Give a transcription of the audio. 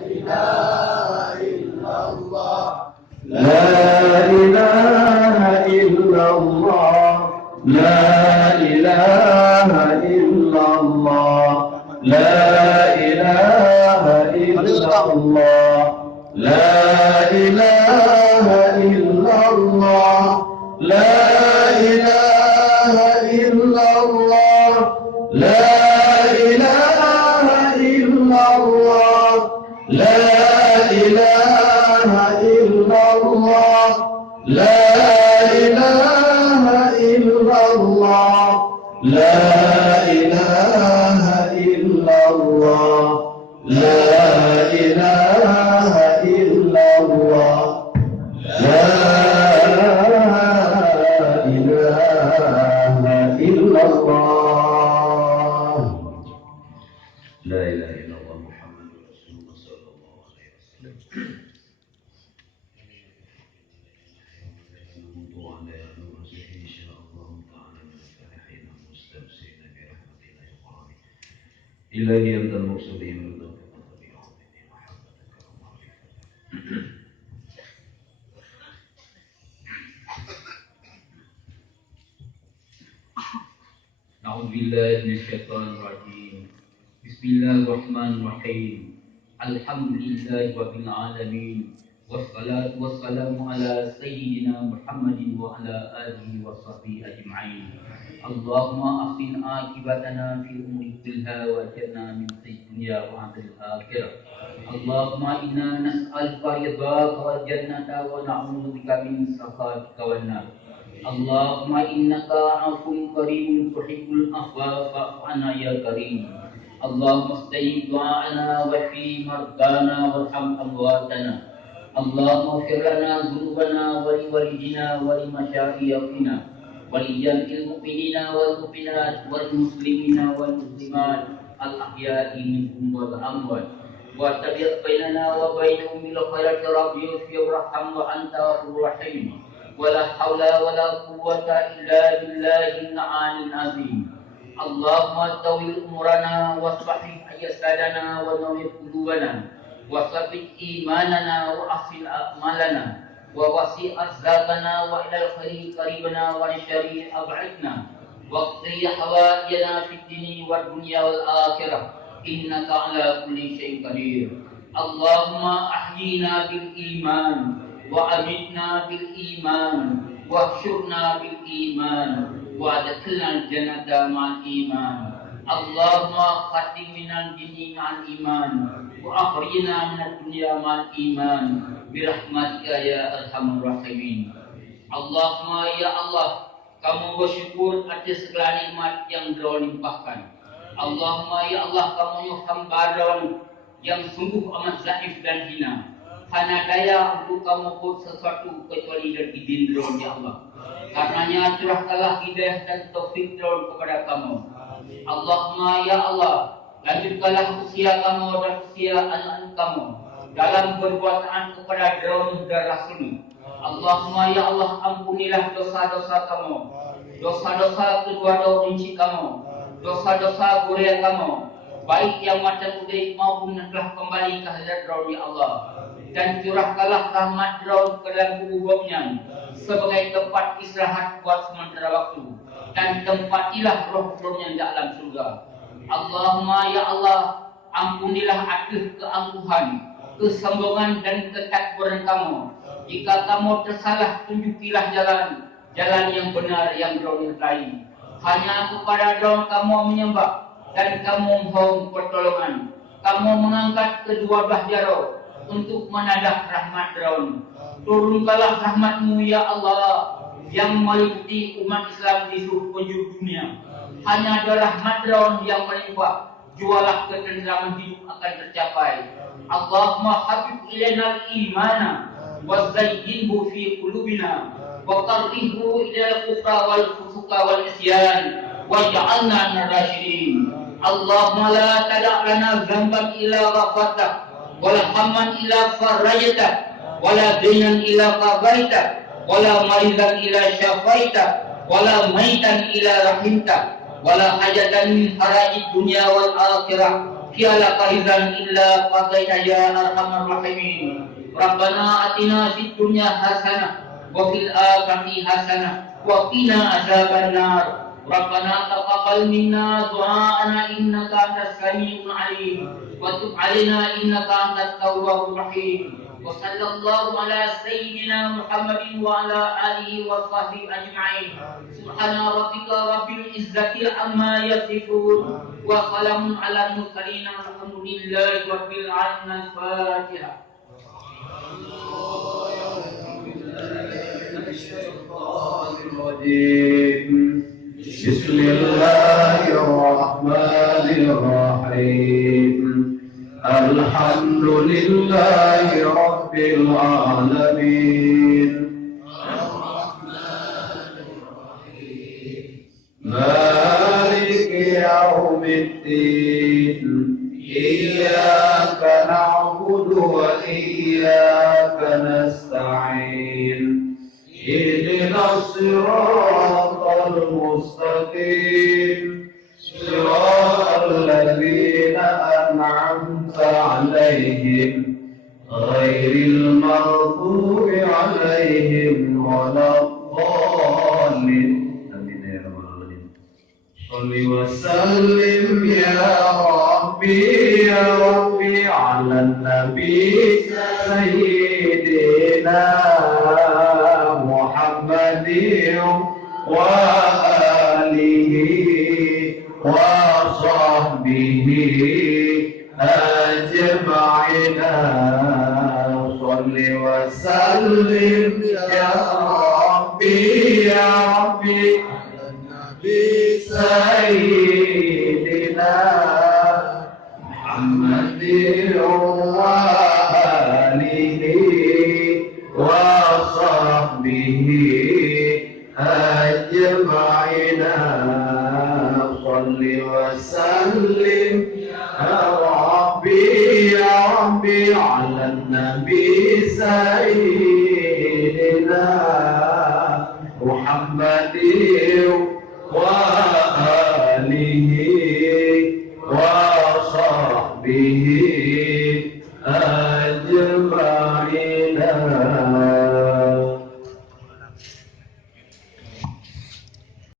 إله إلا الله لا إله إلا الله لا إله إلا الله لا إله إلا الله لا إله إلا الله لا إله إلا الله لا إله إلا الله لا إله إلا الله لا إله إلا الله لا إله إلا الله لا إله إلا الله لا إله إلا الله لا إله إلا الله محمد رسول الله صلى الله عليه وسلم. إلهي أنت المرسلين أعوذ بالله من الشيطان الرجيم. بسم الله الرحمن الرحيم. الحمد لله رب العالمين والصلاة والسلام على سيدنا محمد وعلى آله وصحبه أجمعين. اللهم أحسن عاقبتنا في الأمور كلها وأجرنا من خزي الدنيا وعذاب الآخرة. اللهم إنا نسألك رضاك والجنة ونعوذ بك من سخطك والنار. اللهم إنك عفو كريم تحب العفو فاعف عنا يا كريم. اللهم استجب دعاءنا واشف مرضانا وارحم أمواتنا. اللهم اغفر لنا ذنوبنا ولوالدينا ولمشايخنا ولجميع المؤمنين والمؤمنات والمسلمين والمسلمات الأحياء منهم والأموات وتبع بيننا وبينهم بالخيرات رب يغفر وارحم وأنت غفور رحيم. ولا حول ولا قوة إلا بالله العلي العظيم. اللهم طول أمورنا واصلح أجسادنا ونور قلوبنا وثبت إيماننا وأحسن أعمالنا ووسع أرزاقنا وإلى الخير قريبنا والشر أبعدنا واقضي حوائجنا في الدين والدنيا والآخرة إنك على كل شيء قدير. اللهم أحيينا بالإيمان وأمتنا بالإيمان واحشرنا بالإيمان وادخلنا الجنة مع الإيمان. اللهم ختم من الدين مع الإيمان وأخرجنا من الدنيا مع الإيمان برحمتك يا أرحم الراحمين. اللهم ya Allah, kamu bersyukur atas segala nikmat yang Kau limpahkan. Allahumma ya Allah, kamu hamba yang sungguh amat zaif dan hina. Hana daya untuk kamu buat sesuatu kecuali dari izin Kau ya Allah. Karenanya curahkanlah hidayah dan taufik Kau kepada kamu. Allahumma ya Allah, lanjutkanlah usia kamu dan usia anak-anak kamu dalam perbuatan kepada Rasul dan Rasul. Allahumma ya Allah, ampunilah dosa-dosa kamu, dosa-dosa kedua benci kamu, dosa-dosa gurih kamu, baik yang macam udah maupun yang telah kembali ke hadirat Rasul ya Allah. Dan curahkanlah rahmat Rasul ke dalam kuburnya sebagai tempat istirahat buat sementara waktu, dan tempatilah roh-rohnya di alam surga. Allahumma ya Allah, ampunilah atas keangkuhan, kesombongan dan ketakburan kamu. Jika kamu tersalah, tunjukilah jalan yang benar yang Kau cintai. Hanya kepada Kau kamu menyembah dan kamu mohon pertolongan. Kamu mengangkat kedua belah jari untuk menadah rahmat Kau. Turunkanlah rahmat-Mu ya Allah yang meliputi umat Islam di seluruh penjuru dunia. Hanya ada rahmat Kau yang melimpah, jualah ketentraman hidup akan tercapai. Allahumma habib ilaina al-imana wa zayyinhu fi qulubina wa qarrihhu ila al-kufra wal fusuqa wal isyan waj'alna minal rasyidin. Allahumma la tada' lana dhanban illa ghafartah wala hamman illa farajtah wala daynan illa qadaitah wala maridan illa syafaitah wala maitan illa rahimtah wala hajatan min harajid dunya wal akhirah tiada kaizan illa qadaita ya arhamar rahimin. Rabbana atina fid dunya hasanah wa fil akhirati hasanah wa qina azabannar. Rabbana taqabbal minna du'aana innaka antas samiul alim wa tub 'alaina innaka antat tawwabur rahim. Wa sallallahu ala sayyidina Muhammadin wa ala alihi wa sahbihi ajma'in. Subhana rabbika rabbil izzati amma yasifun wa salamun ala mursalin walhamdulillahi rabbil alamin. Al-Fatihah. بسم الله الرحمن الرحيم الحمد لله رب العالمين مالك يوم الدين إياك نعبد وإياك نستعين اهدنا الصراط المستقيم صراط الذين أنعمت عليهم غير المغضوب عليهم ولا الضالين. صل وسلم يا ربي على النبي سيدنا محمد وآله وصحبه أجمعين. صل وسلم يا ربي على النبي سيدنا محمد وآله وصحبه أجمعين. صل وسلم يا ربي على النبي سيدنا محمد وآله وصحبه أجمعين.